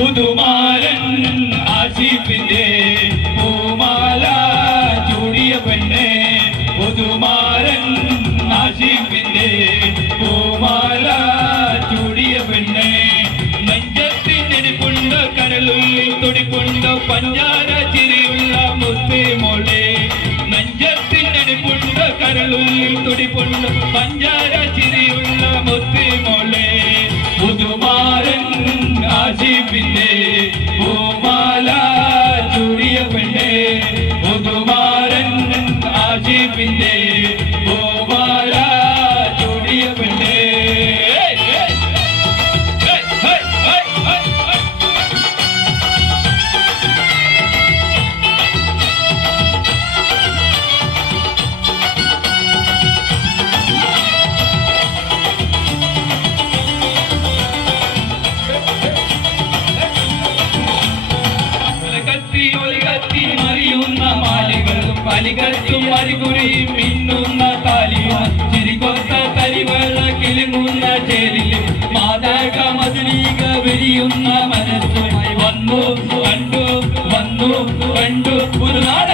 പുതുമാരൻ ആശിപ്പിന്റെ പൂമാല ചൂടിയ പെണ്ണെ പുതുമാലൻ ആശിപ്പിന്റെ പൂമാല ചൂടിയ പെണ്ണെ. നെഞ്ചത്തിനെടുപ്പുണ്ട് കരളുള്ളിൽ തുടിപ്പുണ്ട് പഞ്ചാര ചിരിയുള്ള മുത്തേ മോളെ. നെഞ്ചത്തിനെടുപ്പുണ്ട് കരളുള്ളിൽ തുടിപ്പുണ്ട് പഞ്ചാര ചിരിയുള്ള മുത്തേ ആശിപ്പിന്റെ അലികൾക്കും അരികുറിയും മിന്നുന്ന താലിയും ചിരികൊത്ത തരിവള കിലുങ്ങുന്ന ചേലിലും മാതാക മധുരീക വിരിയുന്ന മനസ്സുമായി വന്നു കണ്ടു വന്നു കണ്ടു ഒരു നാട്